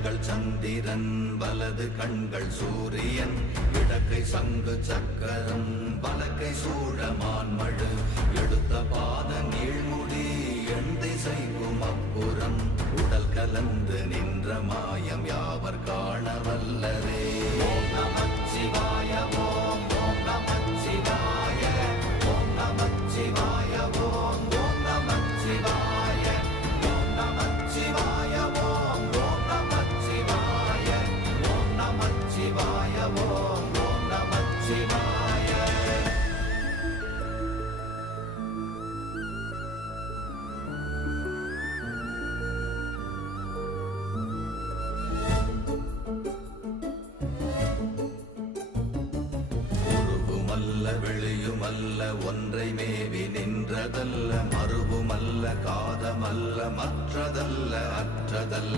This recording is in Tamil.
கண்கள் சந்திரன் வலது கண்கள் சூரியன் இடக்கை சங்கு சக்கரம் வலக்கை சூழமான்மழு எடுத்த பாத நீழ்முடி எண் திசைக்கும் அப்புறம் உடல் கலந்து நின்ற மாயம் யாவர் காண வல்லரே. ஓம் நமச்சிவாய ஓம் ஓம் நமச்சிவாய ஓம் நமச்சிவாய ஓம் ஓம் நமச்சிவாய ஓம் நமச்சிவாய ஓம் ஓம் நமச்சிவாய ஓம் நமச்சிவாய ஓம் ஓம் நமச்சிவாய. வெளியுமல்ல ஒன்றை மேவி நின்றதல்ல மறுவுமல்ல காதமல்ல மற்றதல்ல அற்றதல்ல